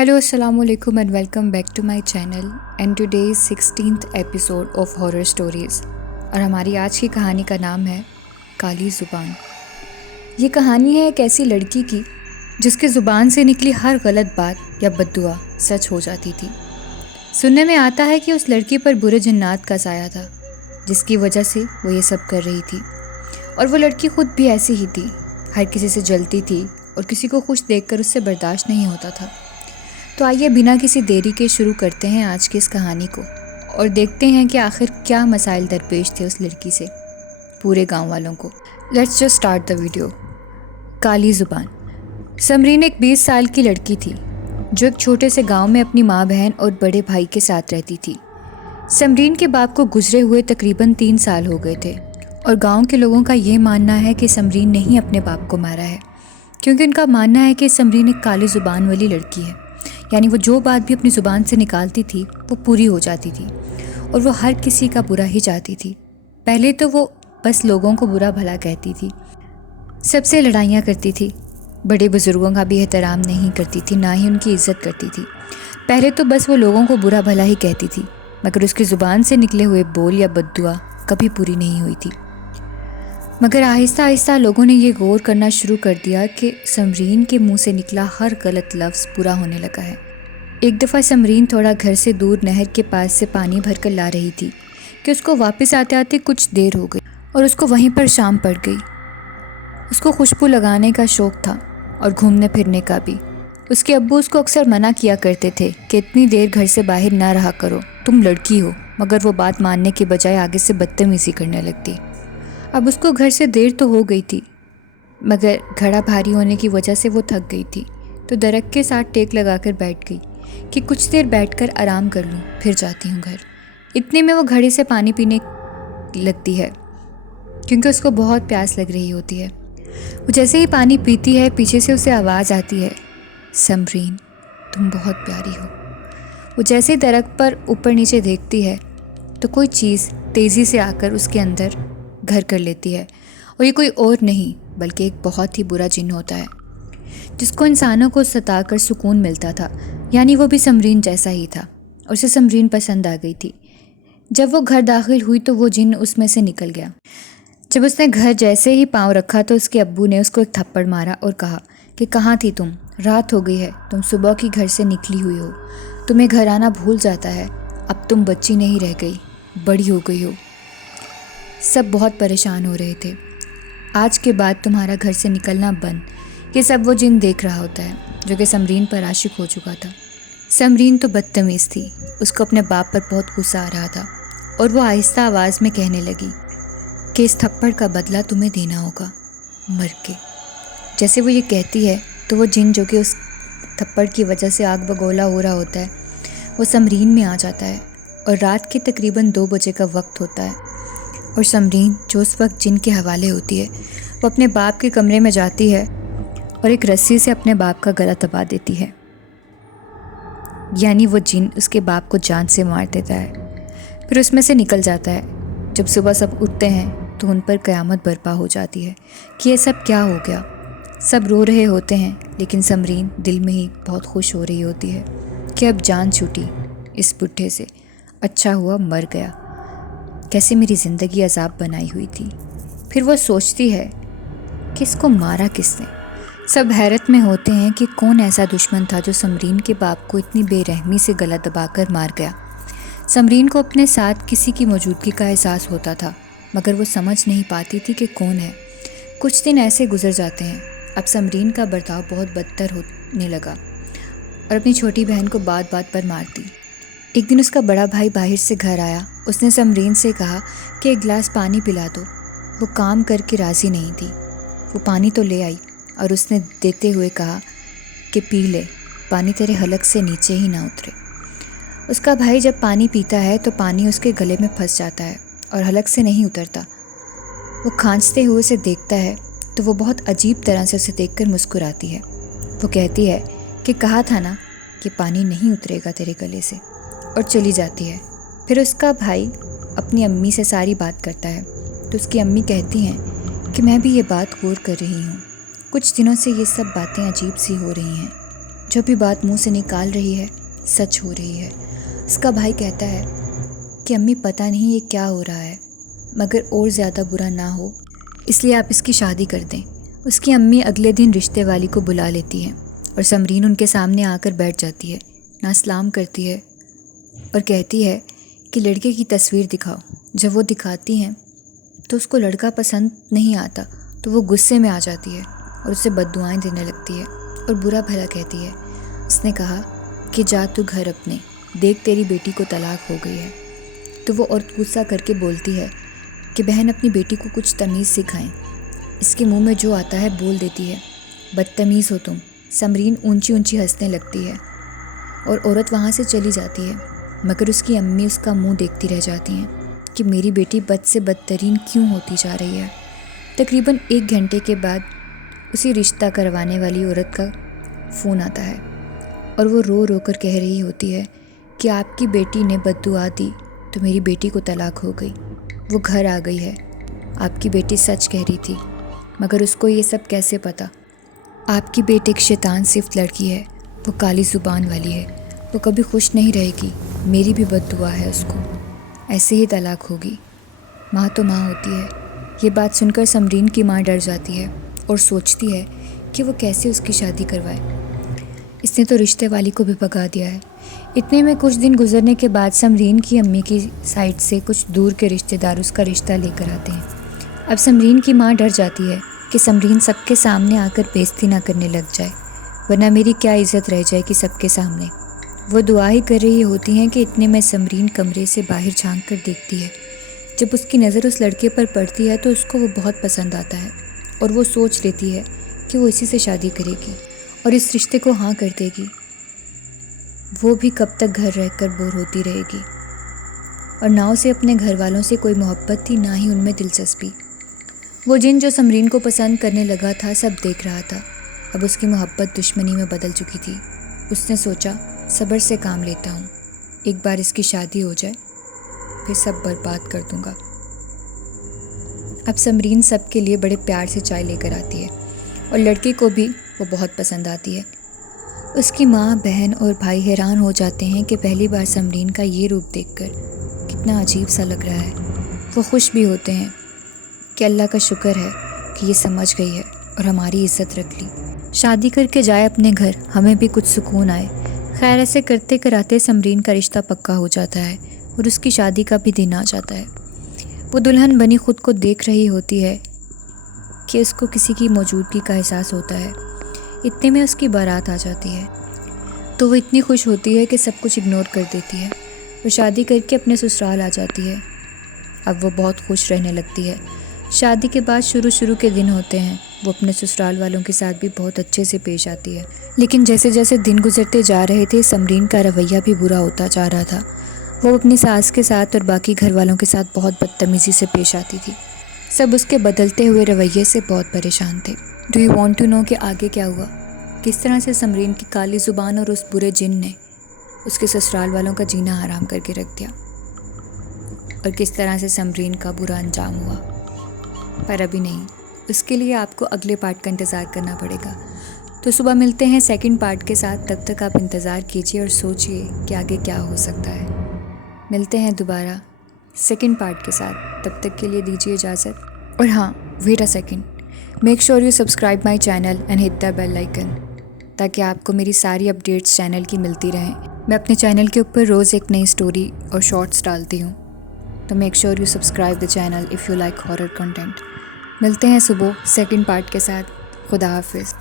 Hello, Assalamu alaikum and welcome back to my channel and today's 16th episode of Horror Stories. اور ہماری آج کی کہانی کا نام ہے کالی زبان. یہ کہانی ہے ایک ایسی لڑکی کی جس کی زبان سے نکلی ہر غلط بات یا بد دعا سچ ہو جاتی تھی. سننے میں آتا ہے کہ اس لڑکی پر برے جنات کا سایہ تھا جس کی وجہ سے وہ یہ سب کر رہی تھی. اور وہ لڑکی خود بھی ایسی ہی تھی، ہر کسی سے جلتی تھی اور کسی کو خوش دیکھ کر اس سے برداشت نہیں ہوتا تھا. تو آئیے بنا کسی دیری کے شروع کرتے ہیں آج کی اس کہانی کو اور دیکھتے ہیں کہ آخر کیا مسائل درپیش تھے اس لڑکی سے پورے گاؤں والوں کو. Let's just start the video. کالی زبان. سمرین ایک 20 سال کی لڑکی تھی جو ایک چھوٹے سے گاؤں میں اپنی ماں بہن اور بڑے بھائی کے ساتھ رہتی تھی. سمرین کے باپ کو گزرے ہوئے تقریباً 3 سال ہو گئے تھے اور گاؤں کے لوگوں کا یہ ماننا ہے کہ سمرین نے ہی اپنے باپ کو مارا ہے، کیونکہ ان کا ماننا ہے کہ سمرین ایک کالی زبان والی لڑکی ہے. یعنی وہ جو بات بھی اپنی زبان سے نکالتی تھی وہ پوری ہو جاتی تھی اور وہ ہر کسی کا برا ہی چاہتی تھی. پہلے تو وہ بس لوگوں کو برا بھلا کہتی تھی، سب سے لڑائیاں کرتی تھی، بڑے بزرگوں کا بھی احترام نہیں کرتی تھی، نہ ہی ان کی عزت کرتی تھی. پہلے تو بس وہ لوگوں کو برا بھلا ہی کہتی تھی، مگر اس کی زبان سے نکلے ہوئے بول یا بد دعا کبھی پوری نہیں ہوئی تھی. مگر آہستہ آہستہ لوگوں نے یہ غور کرنا شروع کر دیا کہ سمرین کے منہ سے نکلا ہر غلط لفظ برا ہونے لگا ہے. ایک دفعہ سمرین تھوڑا گھر سے دور نہر کے پاس سے پانی بھر کر لا رہی تھی کہ اس کو واپس آتے آتے کچھ دیر ہو گئی اور اس کو وہیں پر شام پڑ گئی. اس کو خوشبو لگانے کا شوق تھا اور گھومنے پھرنے کا بھی. اس کے ابو اس کو اکثر منع کیا کرتے تھے کہ اتنی دیر گھر سے باہر نہ رہا کرو، تم لڑکی ہو، مگر وہ بات ماننے کے بجائے آگے سے بدتمیزی کرنے لگتی. اب اس کو گھر سے دیر تو ہو گئی تھی، مگر گھڑا بھاری ہونے کی وجہ سے وہ تھک گئی تھی، تو درخت کے ساتھ ٹیک لگا کر بیٹھ گئی کہ کچھ دیر بیٹھ کر آرام کر لوں، پھر جاتی ہوں گھر. اتنے میں وہ گھڑے سے پانی پینے لگتی ہے کیونکہ اس کو بہت پیاس لگ رہی ہوتی ہے. وہ جیسے ہی پانی پیتی ہے پیچھے سے اسے آواز آتی ہے، سمرین تم بہت پیاری ہو. وہ جیسے ہی درخت پر اوپر نیچے دیکھتی ہے تو کوئی چیز تیزی سے آ کر اس کے اندر گھر کر لیتی ہے، اور یہ کوئی اور نہیں بلکہ ایک بہت ہی برا جن ہوتا ہے جس کو انسانوں کو ستا کر سکون ملتا تھا. یعنی وہ بھی سمرین جیسا ہی تھا اور اسے سمرین پسند آ گئی تھی. جب وہ گھر داخل ہوئی تو وہ جن اس میں سے نکل گیا. جب اس نے گھر جیسے ہی پاؤں رکھا تو اس کے ابو نے اس کو ایک تھپڑ مارا اور کہا کہ کہاں تھی تم، رات ہو گئی ہے، تم صبح کی گھر سے نکلی ہوئی ہو، تمہیں گھر آنا بھول جاتا ہے، اب تم بچی نہیں رہ گئی، بڑی ہو گئی ہو. سب بہت پریشان ہو رہے تھے. آج کے بعد تمہارا گھر سے نکلنا بند. یہ سب وہ جن دیکھ رہا ہوتا ہے جو کہ سمرین پر عاشق ہو چکا تھا. سمرین تو بدتمیز تھی، اس کو اپنے باپ پر بہت غصہ آ رہا تھا اور وہ آہستہ آواز میں کہنے لگی کہ اس تھپڑ کا بدلہ تمہیں دینا ہوگا مر کے. جیسے وہ یہ کہتی ہے تو وہ جن جو کہ اس تھپڑ کی وجہ سے آگ بگولا ہو رہا ہوتا ہے وہ سمرین میں آ جاتا ہے اور رات کے تقریباً 2 بجے کا وقت ہوتا ہے. اور سمرین جو اس وقت جن کے حوالے ہوتی ہے وہ اپنے باپ کے کمرے میں جاتی ہے اور ایک رسی سے اپنے باپ کا گلا دبا دیتی ہے. یعنی وہ جن اس کے باپ کو جان سے مار دیتا ہے، پھر اس میں سے نکل جاتا ہے. جب صبح سب اٹھتے ہیں تو ان پر قیامت برپا ہو جاتی ہے کہ یہ سب کیا ہو گیا. سب رو رہے ہوتے ہیں لیکن سمرین دل میں ہی بہت خوش ہو رہی ہوتی ہے کہ اب جان چھوٹی اس بڈھے سے، اچھا ہوا مر گیا، کیسے میری زندگی عذاب بنائی ہوئی تھی. پھر وہ سوچتی ہے کہ اس کو مارا کس نے. سب حیرت میں ہوتے ہیں کہ کون ایسا دشمن تھا جو سمرین کے باپ کو اتنی بے رحمی سے گلا دبا کر مار گیا. سمرین کو اپنے ساتھ کسی کی موجودگی کا احساس ہوتا تھا مگر وہ سمجھ نہیں پاتی تھی کہ کون ہے. کچھ دن ایسے گزر جاتے ہیں. اب سمرین کا برتاؤ بہت بدتر ہونے لگا اور اپنی چھوٹی بہن کو بات بات پر مارتی. ایک دن اس کا بڑا بھائی باہر سے گھر آیا. اس نے سمرین سے کہا کہ ایک گلاس پانی پلا دو. وہ کام کر کے راضی نہیں تھی. وہ پانی تو لے آئی اور اس نے دیتے ہوئے کہا کہ پی لے، پانی تیرے حلق سے نیچے ہی نہ اترے. اس کا بھائی جب پانی پیتا ہے تو پانی اس کے گلے میں پھنس جاتا ہے اور حلق سے نہیں اترتا. وہ کھانچتے ہوئے اسے دیکھتا ہے تو وہ بہت عجیب طرح سے اسے دیکھ کر مسکراتی ہے. وہ کہتی ہے کہ کہا تھا نا کہ پانی نہیں اترے گا تیرے گلے سے، اور چلی جاتی ہے. پھر اس کا بھائی اپنی امی سے ساری بات کرتا ہے تو اس کی امی کہتی ہیں کہ میں بھی یہ بات غور کر رہی ہوں، کچھ دنوں سے یہ سب باتیں عجیب سی ہو رہی ہیں. جو بھی بات منہ سے نکال رہی ہے سچ ہو رہی ہے۔ اس کا بھائی کہتا ہے کہ امی پتہ نہیں یہ کیا ہو رہا ہے، مگر اور زیادہ برا نہ ہو اس لیے آپ اس کی شادی کر دیں۔ اس کی امی اگلے دن رشتے والی کو بلا لیتی ہیں اور سمرین ان کے سامنے آ کر بیٹھ جاتی ہے، سلام کرتی ہے اور کہتی ہے کہ لڑکے کی تصویر دکھاؤ۔ جب وہ دکھاتی ہیں تو اس کو لڑکا پسند نہیں آتا، تو وہ غصے میں آ جاتی ہے اور اسے بددعائیں دینے لگتی ہے اور برا بھلا کہتی ہے۔ اس نے کہا کہ جا تو گھر اپنے، دیکھ تیری بیٹی کو طلاق ہو گئی ہے۔ تو وہ عورت غصہ کر کے بولتی ہے کہ بہن اپنی بیٹی کو کچھ تمیز سکھائیں، اس کے منہ میں جو آتا ہے بول دیتی ہے، بدتمیز ہو تم۔ سمرین اونچی اونچی ہنسنے لگتی ہے اور عورت وہاں سے چلی جاتی ہے، مگر اس کی امی اس کا منہ دیکھتی رہ جاتی ہیں کہ میری بیٹی بد سے بدترین کیوں ہوتی جا رہی ہے۔ تقریباً 1 گھنٹے کے بعد اسی رشتہ کروانے والی عورت کا فون آتا ہے اور وہ رو رو کر کہہ رہی ہوتی ہے کہ آپ کی بیٹی نے بددعا دی تو میری بیٹی کو طلاق ہو گئی، وہ گھر آ گئی ہے۔ آپ کی بیٹی سچ کہہ رہی تھی، مگر اس کو یہ سب کیسے پتہ؟ آپ کی بیٹی ایک شیطان صفت لڑکی ہے، وہ کالی زبان والی ہے، وہ کبھی خوش نہیں رہے گی، میری بھی بددعا ہے اس کو، ایسے ہی طلاق ہوگی۔ ماں تو ماں ہوتی ہے۔ یہ بات سن کر سمرین کی ماں ڈر جاتی ہے اور سوچتی ہے کہ وہ کیسے اس کی شادی کروائے، اس نے تو رشتے والی کو بھی بھگا دیا ہے۔ اتنے میں کچھ دن گزرنے کے بعد سمرین کی امی کی سائڈ سے کچھ دور کے رشتے دار اس کا رشتہ لے کر آتے ہیں۔ اب سمرین کی ماں ڈر جاتی ہے کہ سمرین سب کے سامنے آ کر بےزتی نہ کرنے لگ جائے، ورنہ میری کیا عزت رہ جائے گی سب کے سامنے۔ وہ دعا ہی کر رہی ہوتی ہیں کہ اتنے میں سمرین کمرے سے باہر جھانک کر دیکھتی ہے۔ جب اس کی نظر اس لڑکے پر پڑتی ہے تو اس کو وہ بہت پسند آتا ہے اور وہ سوچ لیتی ہے کہ وہ اسی سے شادی کرے گی اور اس رشتے کو ہاں کر دے گی۔ وہ بھی کب تک گھر رہ کر بور ہوتی رہے گی، اور نہ اسے اپنے گھر والوں سے کوئی محبت تھی، نہ ہی ان میں دلچسپی۔ وہ جن جو سمرین کو پسند کرنے لگا تھا سب دیکھ رہا تھا، اب اس کی محبت دشمنی میں بدل چکی تھی۔ اس نے سوچا صبر سے کام لیتا ہوں، ایک بار اس کی شادی ہو جائے پھر سب برباد کر دوں گا۔ اب سمرین سب کے لیے بڑے پیار سے چائے لے کر آتی ہے اور لڑکے کو بھی وہ بہت پسند آتی ہے۔ اس کی ماں، بہن اور بھائی حیران ہو جاتے ہیں کہ پہلی بار سمرین کا یہ روپ دیکھ کر کتنا عجیب سا لگ رہا ہے۔ وہ خوش بھی ہوتے ہیں کہ اللہ کا شکر ہے کہ یہ سمجھ گئی ہے اور ہماری عزت رکھ لی، شادی کر کے جائے اپنے گھر، ہمیں بھی کچھ سکون آئے۔ خیر ایسے کرتے کراتے سمرین کا رشتہ پکا ہو جاتا ہے اور اس کی شادی کا بھی دن آ جاتا ہے۔ وہ دلہن بنی خود کو دیکھ رہی ہوتی ہے کہ اس کو کسی کی موجودگی کا احساس ہوتا ہے۔ اتنے میں اس کی بارات آ جاتی ہے تو وہ اتنی خوش ہوتی ہے کہ سب کچھ اگنور کر دیتی ہے۔ وہ شادی کر کے اپنے سسرال آ جاتی ہے۔ اب وہ بہت خوش رہنے لگتی ہے۔ شادی کے بعد شروع کے دن ہوتے ہیں، وہ اپنے سسرال والوں کے ساتھ بھی بہت اچھے سے پیش آتی ہے، لیکن جیسے جیسے دن گزرتے جا رہے تھے سمرین کا رویہ بھی برا ہوتا جا رہا تھا۔ وہ اپنی ساس کے ساتھ اور باقی گھر والوں کے ساتھ بہت بدتمیزی سے پیش آتی تھی۔ سب اس کے بدلتے ہوئے رویے سے بہت پریشان تھے۔ Do you want to know کہ آگے کیا ہوا؟ کس طرح سے سمرین کی کالی زبان اور اس برے جن نے اس کے سسرال والوں کا جینا حرام کر کے رکھ دیا، اور کس طرح سے سمرین کا برا انجام ہوا؟ پر ابھی نہیں، اس کے لیے آپ کو اگلے پارٹ کا انتظار کرنا پڑے گا۔ تو صبح ملتے ہیں سیکنڈ پارٹ کے ساتھ، تب تک آپ انتظار کیجیے اور سوچئے کہ آگے کیا ہو سکتا ہے۔ ملتے ہیں دوبارہ سیکنڈ پارٹ کے ساتھ، تب تک کے لیے دیجیے اجازت۔ اور ہاں، wait a second, make sure you subscribe my channel and hit the bell icon, تاکہ آپ کو میری ساری اپڈیٹس چینل کی ملتی رہیں۔ میں اپنے چینل کے اوپر روز ایک نئی سٹوری اور شارٹس ڈالتی ہوں، تو make sure you subscribe the channel if you like horror content. ملتے ہیں صبح سیکنڈ پارٹ کے ساتھ۔ خدا حافظ۔